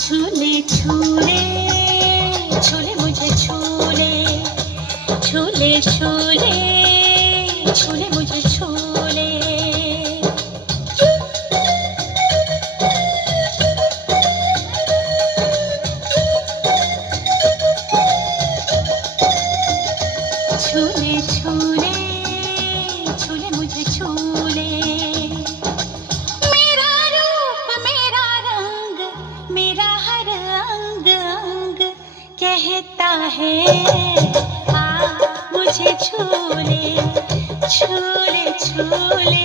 छूले छूले छूले मुझे छूले छूले छूले छूले मुझे छूले छूले छूले छूले मुझे छूले मेरा रूप मेरा रंग मेरा हर अंग अंग कहता है आ मुझे छूले छूले छूले